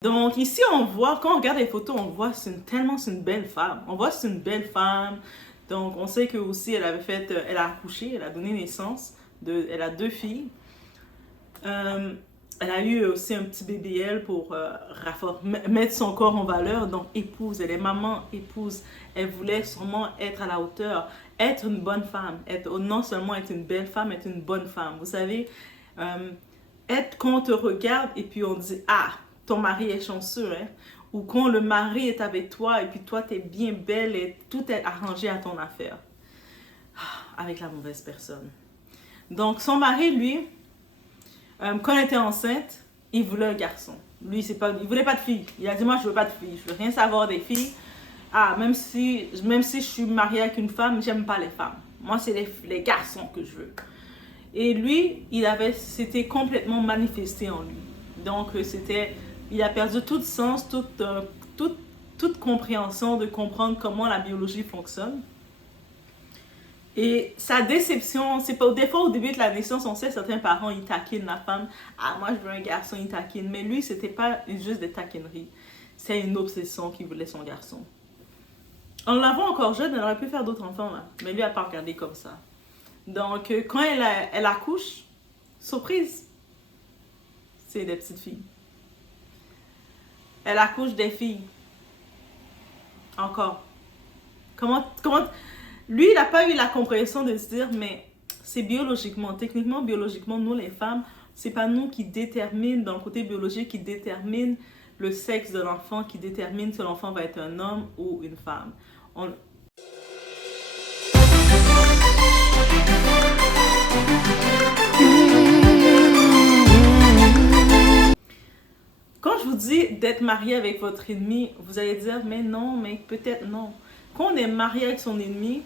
Donc ici, on voit, quand on regarde les photos, on voit tellement c'est une belle femme. On voit c'est une belle femme. Donc on sait que aussi elle a accouché, elle a donné naissance, elle a 2 filles. Elle a eu aussi un petit bébé elle pour mettre son corps en valeur. Donc épouse, elle est maman, épouse. Elle voulait sûrement être à la hauteur, être une bonne femme, non seulement être une belle femme, être une bonne femme. Vous savez, être quand on te regarde et puis on dit ah, ton mari est chanceux, hein? Ou quand le mari est avec toi et puis toi t'es bien belle et tout est arrangé à ton affaire. Avec la mauvaise personne. Donc son mari, lui, quand elle était enceinte, il voulait un garçon. Lui, il voulait pas de fille. Il a dit moi je veux pas de fille, je veux rien savoir des filles. Ah, même si je suis mariée avec une femme, j'aime pas les femmes. Moi c'est les garçons que je veux. Et lui, c'était complètement manifesté en lui. Donc, il a perdu tout sens, toute compréhension de comprendre comment la biologie fonctionne. Et sa déception, c'est pas, des fois au début de la naissance, on sait certains parents, ils taquinent la femme. Ah, moi je veux un garçon, ils taquinent. Mais lui, c'était pas juste des taquineries. C'est une obsession qu'il voulait son garçon. En l'avant encore jeune, elle aurait pu faire d'autres enfants, là. Mais lui, elle n'a pas regardé comme ça. Donc, quand elle accouche, surprise, c'est des petites filles. Elle accouche des filles. Encore. Comment... Lui, il n'a pas eu la compréhension de se dire, mais c'est biologiquement, techniquement, biologiquement, nous les femmes, c'est pas nous qui détermine, dans le côté biologique, qui détermine le sexe de l'enfant, qui détermine si l'enfant va être un homme ou une femme. Quand je vous dis d'être marié avec votre ennemi, vous allez dire, mais non, mais peut-être non. Quand on est marié avec son ennemi,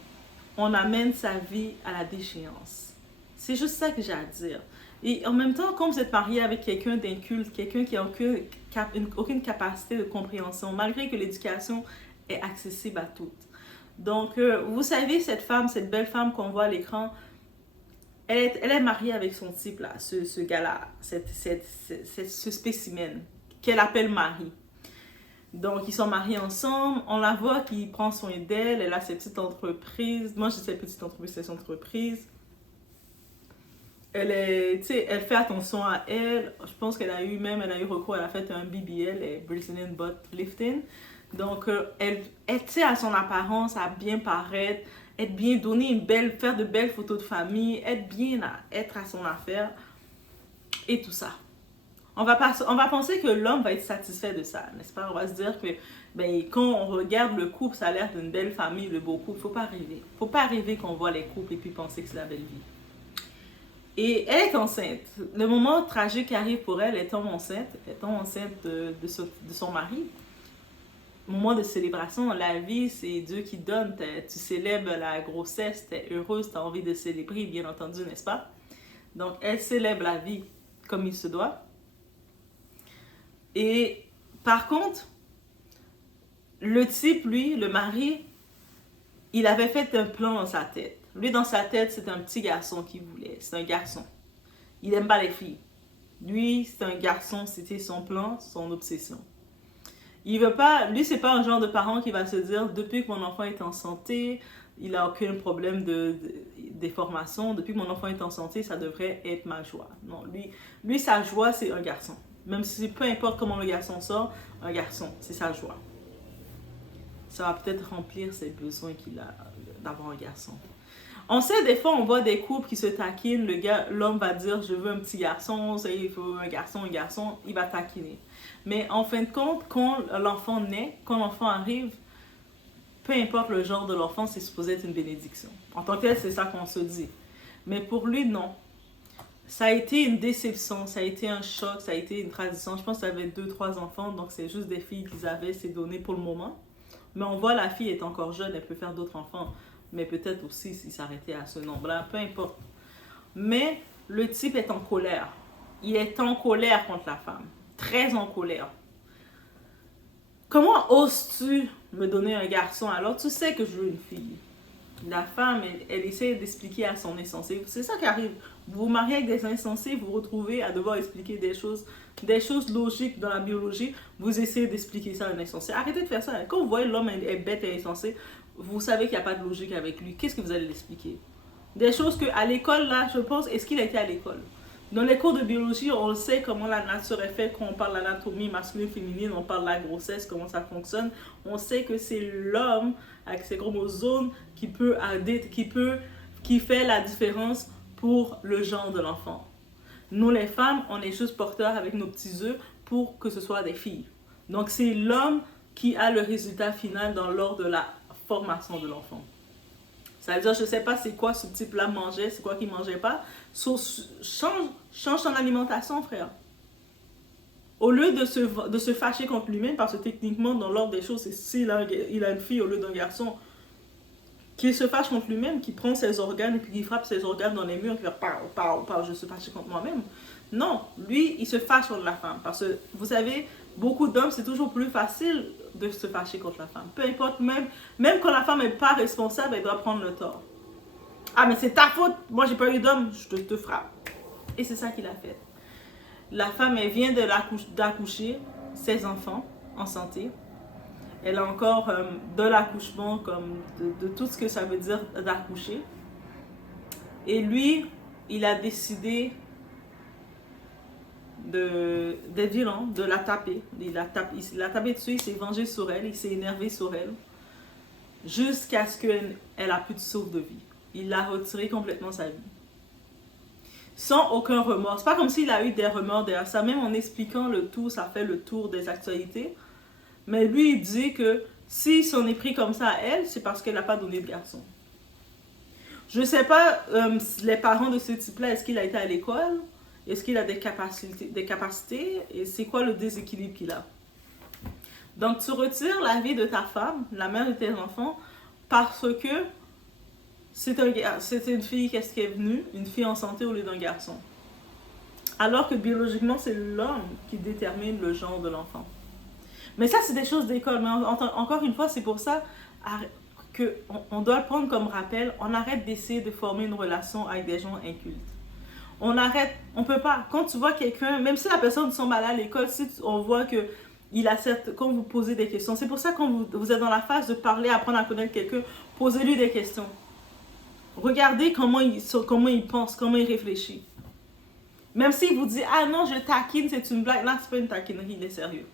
on amène sa vie à la déchéance. C'est juste ça que j'ai à dire. Et en même temps, quand vous êtes marié avec quelqu'un d'inculte, quelqu'un qui n'a aucune capacité de compréhension, malgré que l'éducation est accessible à toutes. Donc, vous savez, cette femme, cette belle femme qu'on voit à l'écran, elle est mariée avec son type, là, ce gars-là, ce spécimen, qu'elle appelle Marie. Donc, ils sont mariés ensemble. On la voit qui prend soin d'elle. Elle a ses petites entreprises. Moi, j'ai ses petites entreprises, ses entreprises. Elle fait attention à elle. Je pense elle a eu recours, elle a fait un BBL, Brazilian Butt Lifting. Donc, elle tient à son apparence, à bien paraître, être bien, faire de belles photos de famille, être à son affaire et tout ça. On va penser que l'homme va être satisfait de ça, n'est-ce pas? On va se dire que quand on regarde le couple, ça a l'air d'une belle famille, le beau couple. Faut pas rêver. Faut pas rêver qu'on voit les couples et puis penser que c'est la belle vie. Et elle est enceinte. Le moment tragique arrive pour elle, elle tombe enceinte. Elle tombe enceinte de son mari. Moment de célébration, la vie, c'est Dieu qui donne. Tu célèbres la grossesse, tu es heureuse, tu as envie de célébrer, bien entendu, n'est-ce pas? Donc, elle célèbre la vie comme il se doit. Et par contre, le type, lui, le mari, il avait fait un plan dans sa tête. Lui, dans sa tête, c'est un petit garçon qu'il voulait. C'est un garçon. Il n'aime pas les filles. Lui, c'est un garçon, c'était son plan, son obsession. Il veut pas, lui, c'est pas un genre de parent qui va se dire, depuis que mon enfant est en santé, il n'a aucun problème de déformation. Depuis que mon enfant est en santé, ça devrait être ma joie. Non, lui sa joie, c'est un garçon. Même si peu importe comment le garçon sort, un garçon, c'est sa joie. Ça va peut-être remplir ses besoins qu'il a d'avoir un garçon. On sait, des fois, on voit des couples qui se taquinent. L'homme va dire, je veux un petit garçon, il faut un garçon, il va taquiner. Mais en fin de compte, quand l'enfant naît, quand l'enfant arrive, peu importe le genre de l'enfant, c'est supposé être une bénédiction. En tant que tel, c'est ça qu'on se dit. Mais pour lui, non. Ça a été une déception, ça a été un choc, ça a été une tradition. Je pense qu'il avait 2-3 enfants, donc c'est juste des filles qu'ils avaient, c'est donné pour le moment. Mais on voit la fille est encore jeune, elle peut faire d'autres enfants. Mais peut-être aussi s'il s'arrêtait à ce nombre-là, peu importe. Mais le type est en colère. Il est en colère contre la femme. Très en colère. Comment oses-tu me donner un garçon alors tu sais que je veux une fille? La femme, elle essaie d'expliquer à son essence. C'est ça qui arrive. Vous vous mariez avec des insensés, vous vous retrouvez à devoir expliquer des choses logiques dans la biologie. Vous essayez d'expliquer ça à un insensé. Arrêtez de faire ça. Quand vous voyez l'homme est bête et insensé, vous savez qu'il n'y a pas de logique avec lui. Qu'est-ce que vous allez l'expliquer? Des choses qu'à l'école, là, je pense, est-ce qu'il a été à l'école? Dans les cours de biologie, on sait comment la nature est faite, quand on parle de l'anatomie masculine, féminine, on parle de la grossesse, comment ça fonctionne. On sait que c'est l'homme avec ses chromosomes qui fait la différence pour le genre de l'enfant. Nous, les femmes, on est juste porteurs avec nos petits œufs pour que ce soit des filles. Donc, c'est l'homme qui a le résultat final lors de la formation de l'enfant. Ça veut dire, je ne sais pas c'est quoi ce type-là mangeait, c'est quoi qu'il ne mangeait pas. Change son alimentation, frère. Au lieu de se fâcher contre lui-même, parce que techniquement, dans l'ordre des choses, c'est s'il a une fille au lieu d'un garçon, qu'il se fâche contre lui-même, qu'il prend ses organes et puis qu'il frappe ses organes dans les murs, qu'il fait je suis fâché contre moi-même. Non, lui, il se fâche contre la femme. Parce que, vous savez, beaucoup d'hommes, c'est toujours plus facile de se fâcher contre la femme. Peu importe, même quand la femme n'est pas responsable, elle doit prendre le tort. Ah, mais c'est ta faute, moi j'ai pas eu d'homme, je te frappe. Et c'est ça qu'il a fait. La femme, elle vient d'accoucher ses enfants en santé. Elle a encore de l'accouchement, comme de tout ce que ça veut dire d'accoucher. Et lui, il a décidé d'être violent, de la taper. Il l'a tapé dessus, il s'est vengé sur elle, il s'est énervé sur elle, jusqu'à ce qu'elle a plus de souffle de vie. Il l'a retiré complètement sa vie. Sans aucun remords. C'est pas comme s'il a eu des remords derrière ça. Même en expliquant le tout, ça fait le tour des actualités. Mais lui, il dit que s'il s'en est pris comme ça à elle, c'est parce qu'elle n'a pas donné de garçon. Je ne sais pas, les parents de ce type-là, est-ce qu'il a été à l'école? Est-ce qu'il a des capacités? Et c'est quoi le déséquilibre qu'il a? Donc, tu retires la vie de ta femme, la mère de tes enfants, parce que c'est une fille qui est venue, une fille en santé au lieu d'un garçon. Alors que biologiquement, c'est l'homme qui détermine le genre de l'enfant. Mais ça, c'est des choses d'école. Mais encore une fois, c'est pour ça qu'on doit le prendre comme rappel. On arrête d'essayer de former une relation avec des gens incultes. On arrête, on peut pas. Quand tu vois quelqu'un, même si la personne semble aller à l'école, si on voit que quand vous posez des questions, c'est pour ça que quand vous êtes dans la phase de parler, apprendre à connaître quelqu'un, posez-lui des questions. Regardez comment il pense, comment il réfléchit. Même s'il vous dit, ah non, je taquine, c'est une blague, là, c'est pas une taquinerie, il est sérieux.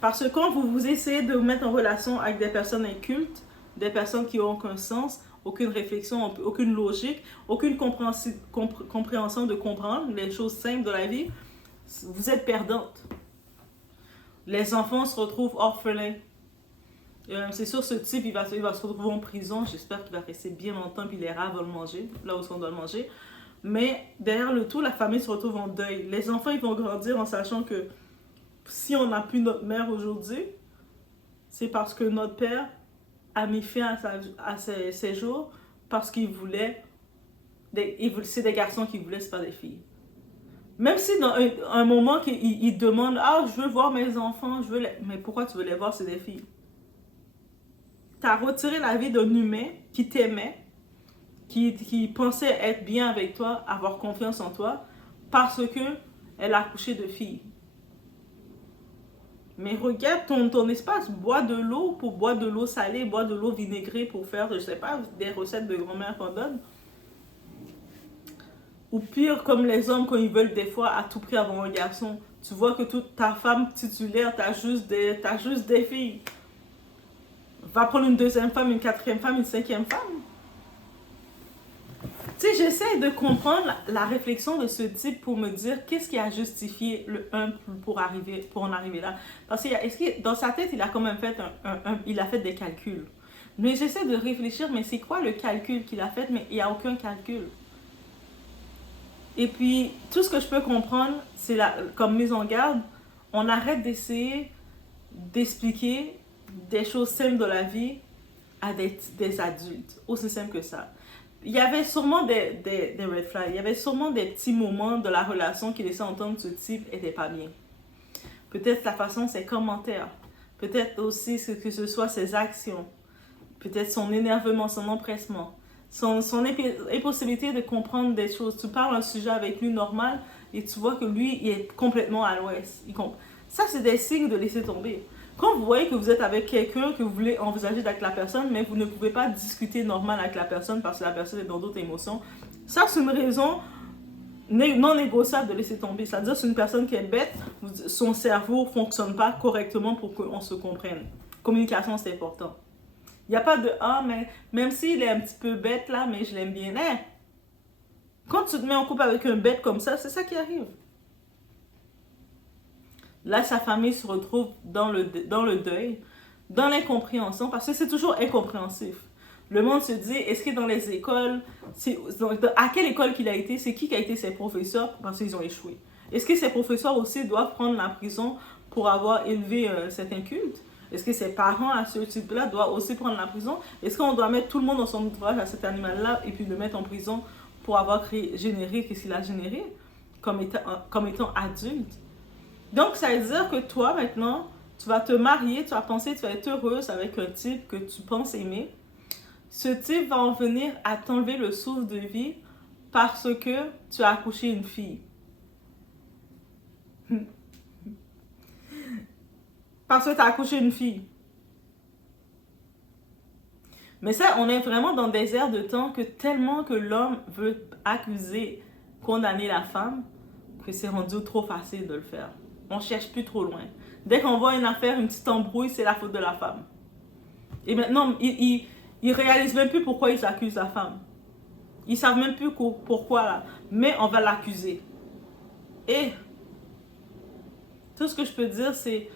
Parce que quand vous essayez de vous mettre en relation avec des personnes incultes, des personnes qui n'ont aucun sens, aucune réflexion, aucune logique, aucune compréhension de comprendre les choses simples de la vie, vous êtes perdante. Les enfants se retrouvent orphelins. C'est sûr, ce type, il va se retrouver en prison. J'espère qu'il va rester bien longtemps, puis les rats vont le manger, là où on doit le manger. Mais derrière le tout, la famille se retrouve en deuil. Les enfants, ils vont grandir en sachant que si on n'a plus notre mère aujourd'hui, c'est parce que notre père a mis fin à ses jours parce qu'il voulait, c'est des garçons qu'il voulait, c'est pas des filles. Même si dans un moment il demande, ah, je veux voir mes enfants, mais pourquoi tu veux les voir, c'est des filles? Tu as retiré la vie d'un humain qui t'aimait, qui pensait être bien avec toi, avoir confiance en toi, parce que elle a accouché de filles. Mais regarde ton espace, bois de l'eau salée, bois de l'eau vinaigrée pour faire, je sais pas, des recettes de grand-mère qu'on donne. Ou pire, comme les hommes quand ils veulent des fois à tout prix avoir un garçon. Tu vois que toute ta femme titulaire, t'as juste des filles. Va prendre une deuxième femme, une quatrième femme, une cinquième femme. Tu sais, j'essaie de comprendre la réflexion de ce type pour me dire qu'est-ce qui a justifié le 1 pour en arriver là. Parce que dans sa tête, il a quand même fait il a fait des calculs. Mais j'essaie de réfléchir, mais c'est quoi le calcul qu'il a fait? Mais il n'y a aucun calcul. Et puis, tout ce que je peux comprendre, c'est comme mise en garde, on arrête d'essayer d'expliquer des choses simples de la vie à des adultes. Aussi simple que ça. Il y avait sûrement des red flags. Il y avait sûrement des petits moments de la relation qui laissaient entendre que ce type n'était pas bien. Peut-être la façon, ses commentaires. Peut-être aussi que ce soit ses actions. Peut-être son énervement, son empressement. son impossibilité de comprendre des choses. Tu parles un sujet avec lui normal et tu vois que lui, il est complètement à l'ouest. Ça, c'est des signes de laisser tomber. Quand vous voyez que vous êtes avec quelqu'un, que vous voulez envisager avec la personne, mais vous ne pouvez pas discuter normal avec la personne parce que la personne est dans d'autres émotions, ça, c'est une raison non négociable de laisser tomber. C'est-à-dire que c'est une personne qui est bête, son cerveau ne fonctionne pas correctement pour qu'on se comprenne. Communication, c'est important. Il n'y a pas de « Ah, mais même s'il est un petit peu bête là, mais je l'aime bien. » Quand tu te mets en couple avec un bête comme ça, c'est ça qui arrive. Là, sa famille se retrouve dans le deuil, dans l'incompréhension, parce que c'est toujours incompréhensif. Le monde se dit, est-ce que dans les écoles, à quelle école qu'il a été, c'est qui a été ses professeurs parce qu'ils ont échoué? Est-ce que ses professeurs aussi doivent prendre la prison pour avoir élevé certains cultes? Est-ce que ses parents à ce type-là doivent aussi prendre la prison? Est-ce qu'on doit mettre tout le monde dans son ouvrage à cet animal-là et puis le mettre en prison pour avoir généré ce qu'il a généré comme étant adulte? Donc, ça veut dire que toi, maintenant, tu vas te marier, tu vas penser, tu vas être heureuse avec un type que tu penses aimer. Ce type va en venir à t'enlever le souffle de vie parce que tu as accouché une fille. Parce que tu as accouché une fille. Mais ça, on est vraiment dans des airs de temps que tellement que l'homme veut accuser, condamner la femme, que c'est rendu trop facile de le faire. On ne cherche plus trop loin. Dès qu'on voit une affaire, une petite embrouille, c'est la faute de la femme. Et maintenant, ils ne réalisent même plus pourquoi ils accusent la femme. Ils ne savent même plus pourquoi là. Mais on va l'accuser. Et tout ce que je peux dire, c'est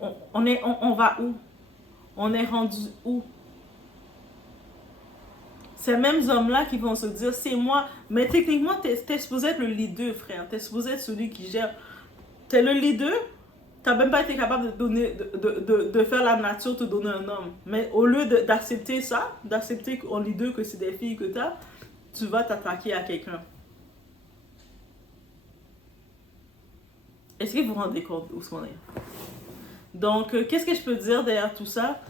on va où? On est rendu où? Ces mêmes hommes-là qui vont se dire, c'est moi. Mais techniquement, tu es supposé être le leader, frère. Tu es supposé être celui qui gère. Tu es le leader. Tu n'as même pas été capable de faire la nature te donner un homme. Mais au lieu d'accepter ça, d'accepter qu'en leader que c'est des filles que tu as, tu vas t'attaquer à quelqu'un. Est-ce que vous vous rendez compte où ce qu'on est? Donc, qu'est-ce que je peux dire derrière tout ça?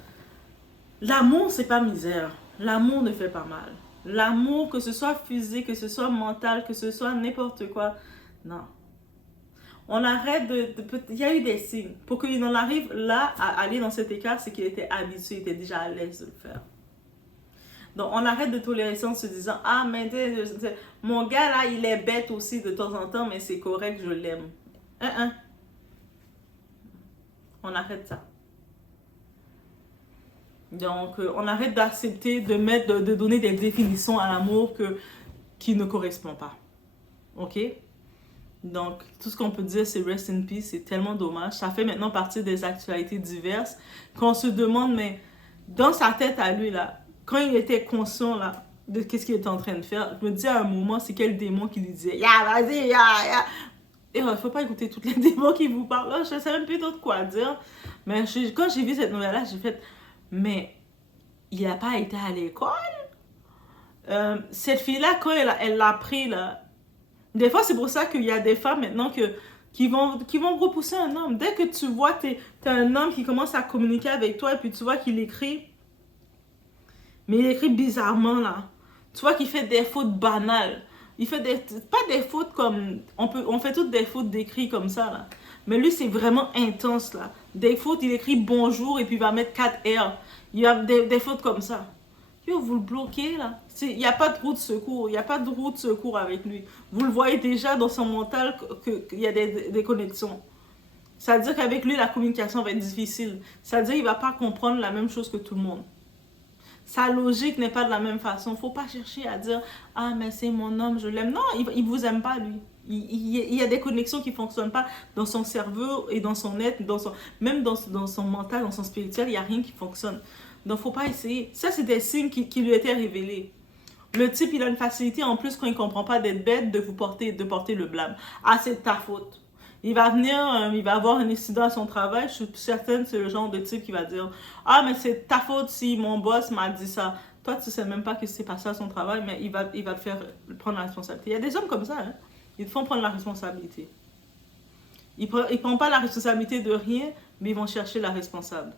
L'amour, c'est pas misère. L'amour ne fait pas mal. L'amour, que ce soit physique, que ce soit mental, que ce soit n'importe quoi, non. On arrête il y a eu des signes. Pour qu'il en arrive là à aller dans cet écart, c'est qu'il était habitué, il était déjà à l'aise de le faire. Donc, on arrête de tolérer ça en se disant, ah, mais mon gars là, il est bête aussi de temps en temps, mais c'est correct, je l'aime. On arrête ça. Donc, on arrête d'accepter de donner des définitions à l'amour qui ne correspondent pas. OK? Donc, tout ce qu'on peut dire, c'est rest in peace. C'est tellement dommage. Ça fait maintenant partie des actualités diverses qu'on se demande, mais dans sa tête à lui, là, quand il était conscient, là, de qu'est-ce qu'il était en train de faire, je me dis à un moment, c'est quel démon qui lui disait « Ya, vas-y, ya, ya !» Et il ne faut pas écouter tous les démons qui vous parlent. Là, je ne sais même plus d'autre quoi dire. Mais quand j'ai vu cette nouvelle-là, j'ai fait « Mais il n'a pas été à l'école? Cette fille-là, quand elle l'a pris, là, des fois, c'est pour ça qu'il y a des femmes maintenant qui vont repousser un homme. Dès que tu vois, tu as un homme qui commence à communiquer avec toi et puis tu vois qu'il écrit, mais il écrit bizarrement, là. Tu vois qu'il fait des fautes banales. Il fait pas des fautes comme... On fait toutes des fautes d'écrit comme ça, là. Mais lui, c'est vraiment intense, là. Des fautes, il écrit bonjour et puis il va mettre 4 R. Il y a des fautes comme ça. Yo, vous le bloquez, là. Il n'y a pas de roue de secours. Il n'y a pas de roue de secours avec lui. Vous le voyez déjà dans son mental qu'il y a des connexions. Ça veut dire qu'avec lui, la communication va être difficile. Ça veut dire qu'il ne va pas comprendre la même chose que tout le monde. Sa logique n'est pas de la même façon. Il ne faut pas chercher à dire « Ah, mais c'est mon homme, je l'aime. » Non, il ne vous aime pas, lui. Il y a des connexions qui ne fonctionnent pas dans son cerveau et dans son être, même dans son mental, dans son spirituel, il n'y a rien qui fonctionne. Donc, il ne faut pas essayer. Ça, c'est des signes qui lui étaient révélés. Le type, il a une facilité, en plus, quand il ne comprend pas d'être bête, de porter le blâme. Ah, c'est de ta faute. Il va venir, il va avoir un incident à son travail. Je suis certaine que c'est le genre de type qui va dire « Ah, mais c'est ta faute si mon boss m'a dit ça. » Toi, tu ne sais même pas que c'est passé à son travail, mais il va te faire prendre la responsabilité. Il y a des hommes comme ça, hein? Ils te font prendre la responsabilité. Ils ne prennent pas la responsabilité de rien, mais ils vont chercher la responsable.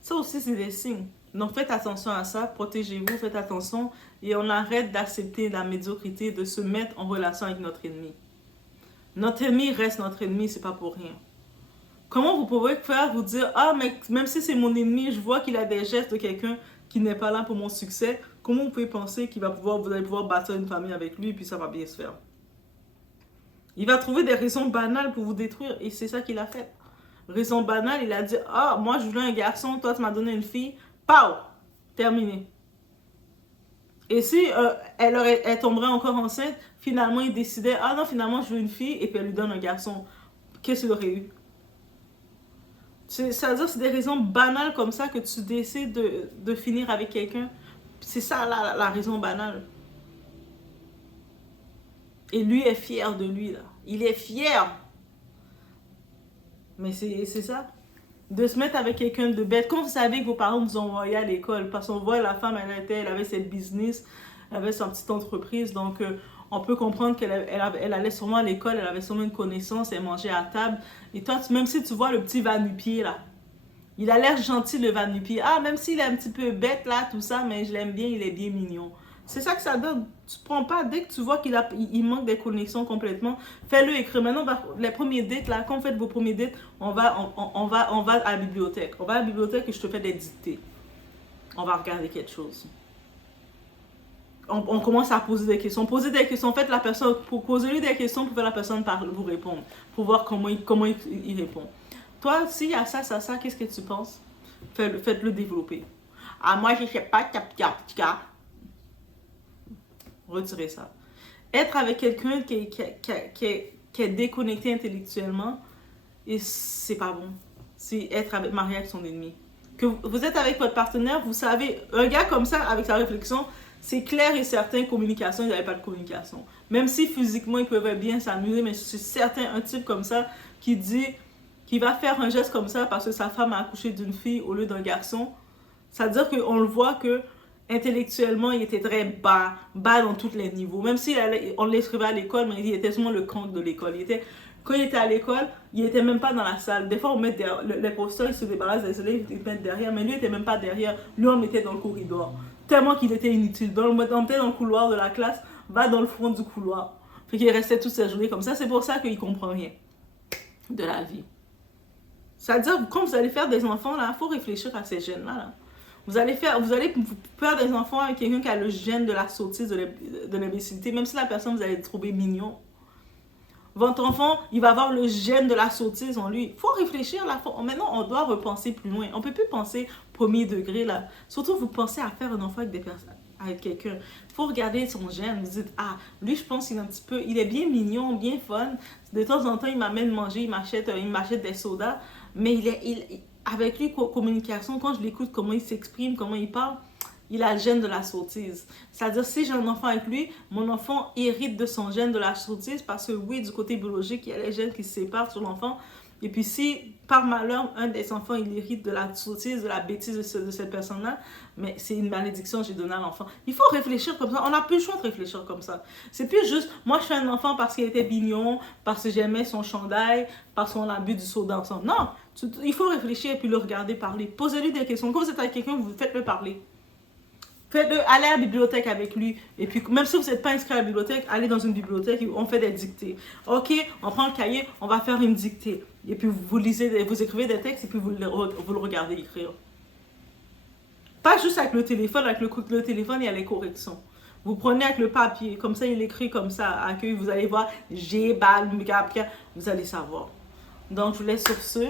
Ça aussi, c'est des signes. Donc faites attention à ça, protégez-vous, faites attention et on arrête d'accepter la médiocrité, de se mettre en relation avec notre ennemi. Notre ennemi reste notre ennemi, c'est pas pour rien. Comment vous pouvez faire vous dire, ah, mais même si c'est mon ennemi, je vois qu'il a des gestes de quelqu'un qui n'est pas là pour mon succès, comment vous pouvez penser qu'il va pouvoir, vous allez pouvoir bâtir une famille avec lui et puis ça va bien se faire? Il va trouver des raisons banales pour vous détruire et c'est ça qu'il a fait. Raison banale, il a dit, ah, moi je voulais un garçon, toi tu m'as donné une fille, pow, terminé. Et si elle tomberait encore enceinte, finalement il décidait, ah non, finalement je veux une fille et puis elle lui donne un garçon. Qu'est-ce qu'il aurait eu? C'est-à-dire c'est des raisons banales comme ça que tu décides de finir avec quelqu'un. C'est ça la raison banale. Et lui est fier de lui là. Il est fier. Mais c'est ça. De se mettre avec quelqu'un de bête. Quand vous savez que vos parents vous ont envoyé à l'école, parce qu'on voit la femme, elle avait cette business, elle avait sa petite entreprise, donc on peut comprendre qu'elle allait sûrement à l'école, elle avait sûrement une connaissance, elle mangeait à table. Et toi, même si tu vois le petit va-nu-pied là, il a l'air gentil le va-nu-pied. Ah, même s'il est un petit peu bête là, tout ça, mais je l'aime bien, il est bien mignon. C'est ça que ça donne. Tu prends pas, dès que tu vois qu'il manque des connexions complètement, fais-le écrire. Maintenant, les premiers dates, là, quand vous faites vos premiers dates, on va à la bibliothèque. On va à la bibliothèque et je te fais des dictées. On va regarder quelque chose. On commence à poser des questions. Poser des questions. Faites la personne, pour poser-lui des questions pour faire la personne vous répondre. Pour voir comment il répond. Toi, s'il y a ça, qu'est-ce que tu penses? Faites-le développer. Ah, moi, je ne sais pas, retirez ça. Être avec quelqu'un qui est déconnecté intellectuellement, et c'est pas bon. C'est être marié avec son ennemi. Que vous êtes avec votre partenaire, vous savez, un gars comme ça, avec sa réflexion, c'est clair et certain, communication, il n'y avait pas de communication. Même si physiquement, ils peuvent bien s'amuser, mais c'est certain, un type comme ça qui va faire un geste comme ça parce que sa femme a accouché d'une fille au lieu d'un garçon, ça veut dire qu'on le voit que intellectuellement, il était très bas dans tous les niveaux. Même si on l'écrivait à l'école, mais il était seulement le cancre de l'école. Quand il était à l'école, il n'était même pas dans la salle. Des fois, on met les posters, ils se débarrassent des élèves, ils mettent derrière, mais lui, il n'était même pas derrière. Lui, on mettait dans le corridor. Tellement qu'il était inutile. On le mettait dans le couloir de la classe, va dans le front du couloir. Fait qu'il restait toute sa journée comme ça. C'est pour ça qu'il ne comprend rien de la vie. C'est-à-dire, quand vous allez faire des enfants, il faut réfléchir à ces gènes-là. Là. Vous allez faire des enfants avec quelqu'un qui a le gène de la sottise, de l'imbécilité, même si la personne vous allez trouver mignon. Votre enfant, il va avoir le gène de la sottise en lui. Il faut réfléchir là. Maintenant, on doit repenser plus loin. On ne peut plus penser premier degré là. Surtout, vous pensez à faire un enfant avec quelqu'un. Il faut regarder son gène. Vous dites, ah, lui, je pense qu'il est un petit peu, il est bien mignon, bien fun. De temps en temps, il m'amène manger, il m'achète des sodas. Mais avec lui, communication, quand je l'écoute, comment il s'exprime, comment il parle, il a le gène de la sottise. C'est-à-dire, si j'ai un enfant avec lui, mon enfant hérite de son gène de la sottise parce que oui, du côté biologique, il y a les gènes qui se séparent sur l'enfant. Et puis si, par malheur, un des enfants, il hérite de la sottise, de la bêtise de cette personne-là, mais c'est une malédiction que j'ai donnée à l'enfant. Il faut réfléchir comme ça. On n'a plus le choix de réfléchir comme ça. C'est plus juste, moi, je fais un enfant parce qu'il était mignon, parce que j'aimais son chandail, parce qu'on a bu du soda ensemble. Non, il faut réfléchir et puis le regarder parler. Posez-lui des questions. Quand vous êtes avec quelqu'un, vous faites-le parler. Faites-le, allez à la bibliothèque avec lui. Et puis, même si vous n'êtes pas inscrit à la bibliothèque, allez dans une bibliothèque et on fait des dictées. Ok, on prend le cahier, on va faire une dictée. Et puis, vous écrivez des textes et puis vous le regardez écrire. Pas juste avec le téléphone. Avec le téléphone, il y a les corrections. Vous prenez avec le papier, comme ça, il écrit comme ça, à accueil. Vous allez voir, vous allez savoir. Donc, je vous laisse sur ce.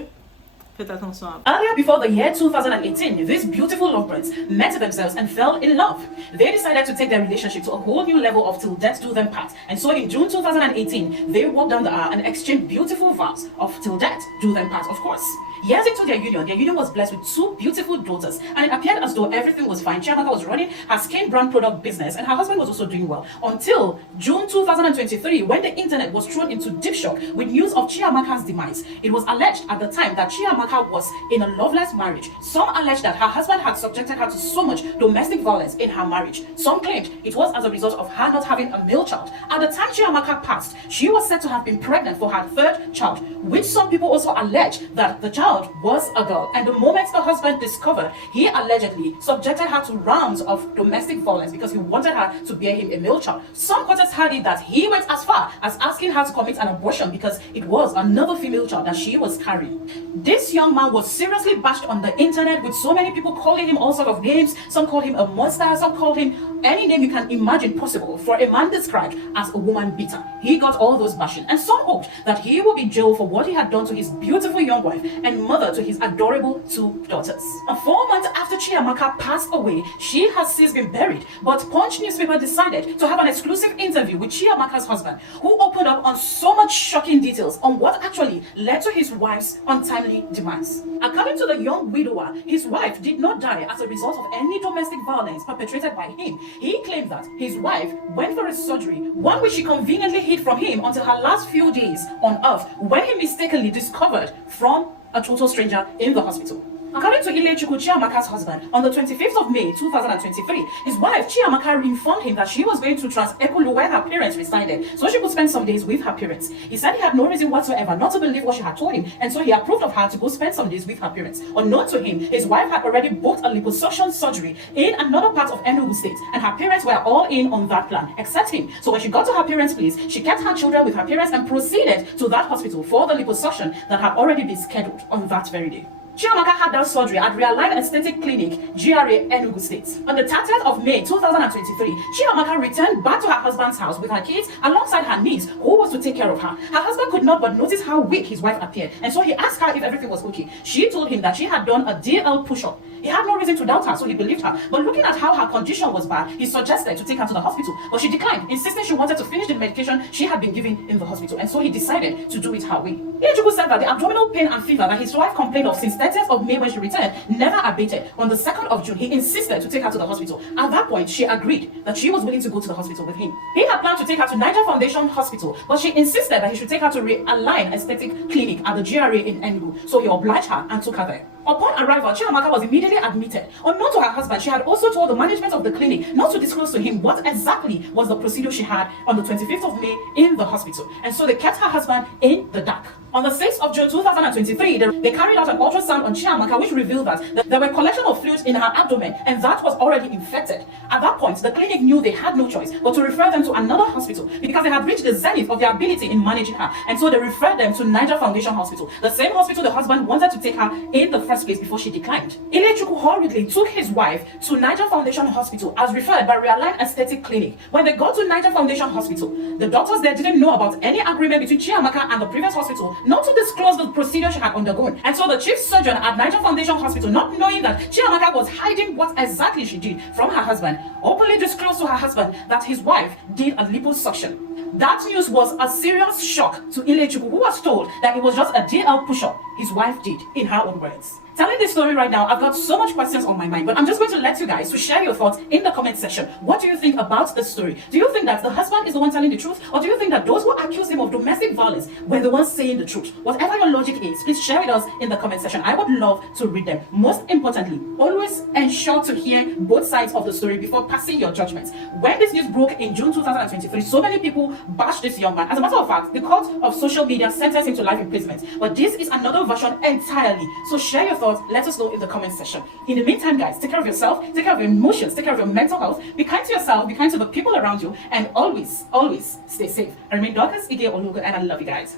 Faites attention à vous. Earlier, before the year 2018, these beautiful lovebirds met themselves and fell in love. They decided to take their relationship to a whole new level of till death do them part. And so in June 2018, they walked down the aisle and exchanged beautiful vows of till death do them part, of course. Years into their union was blessed with two beautiful daughters, and it appeared as though everything was fine. Chiamaka was running her skin brand product business, and her husband was also doing well. Until June 2023, when the internet was thrown into deep shock with news of Chiamaka's demise. It was alleged at the time that Chiamaka Chiamaka was in a loveless marriage. Some alleged that her husband had subjected her to so much domestic violence in her marriage. Some claimed it was as a result of her not having a male child. At the time Chiamaka passed, she was said to have been pregnant for her third child, which some people also allege that the child was a girl. And the moment the husband discovered, he allegedly subjected her to rounds of domestic violence because he wanted her to bear him a male child. Some quarters had it that he went as far as asking her to commit an abortion because it was another female child that she was carrying. This young man was seriously bashed on the internet, with so many people calling him all sorts of names. Some called him a monster, some called him any name you can imagine possible for a man described as a woman beater. He got all those bashing, and some hoped that he would be jailed for what he had done to his beautiful young wife and mother to his adorable 2 daughters. And 4 months after Chiamaka passed away, she has since been buried, but Punch newspaper decided to have an exclusive interview with Chiamaka's husband, who opened up on so much shocking details on what actually led to his wife's untimely demise. According to the young widower, his wife did not die as a result of any domestic violence perpetrated by him. He claimed that his wife went for a surgery, one which she conveniently hid from him until her last few days on earth, when he mistakenly discovered from a total stranger in the hospital. According to Ilechukwu, Chiamaka's husband, on the 25th of May 2023, his wife Chiamaka informed him that she was going to Trans-Ekulu, where her parents resided, so she could spend some days with her parents. He said he had no reason whatsoever not to believe what she had told him, and so he approved of her to go spend some days with her parents. Unknown to him, his wife had already booked a liposuction surgery in another part of Enugu State, and her parents were all in on that plan, except him. So when she got to her parents' place, she kept her children with her parents and proceeded to that hospital for the liposuction that had already been scheduled on that very day. Chiamaka had that surgery at Realign Aesthetic Clinic, GRA, Enugu State. On the 30th of May 2023, Chiamaka returned back to her husband's house with her kids alongside her niece, who was to take care of her. Her husband could not but notice how weak his wife appeared, and so he asked her if everything was okay. She told him that she had done a DL push-up. He had no reason to doubt her, so he believed her. But looking at how her condition was bad, he suggested to take her to the hospital, but she declined, insisting she wanted to finish the medication she had been given in the hospital, and so he decided to do it her way. Ilechukwu said that the abdominal pain and fever that his wife complained of since 30th of May when she returned never abated. On the 2nd of June, he insisted to take her to the hospital. At that point, she agreed that she was willing to go to the hospital with him. He had planned to take her to Niger Foundation Hospital, but she insisted that he should take her to Realign Aesthetic Clinic at the GRA in Enugu, so he obliged her and took her there. Upon arrival, Chiamaka was immediately admitted. Unknown to her husband, she had also told the management of the clinic not to disclose to him what exactly was the procedure she had on the 25th of May in the hospital, and so they kept her husband in the dark. On the 6th of June 2023, they carried out an ultrasound on Chiamaka, which revealed that there were collection of fluids in her abdomen, and that was already infected. At that point, the clinic knew they had no choice but to refer them to another hospital because they had reached the zenith of their ability in managing her, and so they referred them to Niger Foundation Hospital, the same hospital the husband wanted to take her in the first place before she declined. Ilechukwu hurriedly took his wife to Niger Foundation Hospital as referred by Realign Aesthetic Clinic. When they got to Niger Foundation Hospital, the doctors there didn't know about any agreement between Chiamaka and the previous hospital not to disclose the procedure she had undergone. And so the chief surgeon at Niger Foundation Hospital, not knowing that Chiamaka was hiding what exactly she did from her husband, openly disclosed to her husband that his wife did a liposuction. That news was a serious shock to Ilechukwu, who was told that it was just a DL push-up his wife did, in her own words. Telling this story right now, I've got so much questions on my mind, but I'm just going to let you guys to share your thoughts in the comment section. What do you think about this story? Do you think that the husband is the one telling the truth, or do you think that those who accused him of domestic violence were the ones saying the truth? Whatever your logic is, please share with us in the comment section. I would love to read them. Most importantly, always ensure to hear both sides of the story before passing your judgments. When this news broke in June 2023, so many people bashed this young man. As a matter of fact, the court of social media sentenced him to life imprisonment, but this is another version entirely. So share your thoughts. Let us know in the comment section. In the meantime, guys, take care of yourself, take care of your emotions, take care of your mental health, be kind to yourself, be kind to the people around you, and always, always stay safe. I remain Dorcas Ige Olugo, and I love you guys.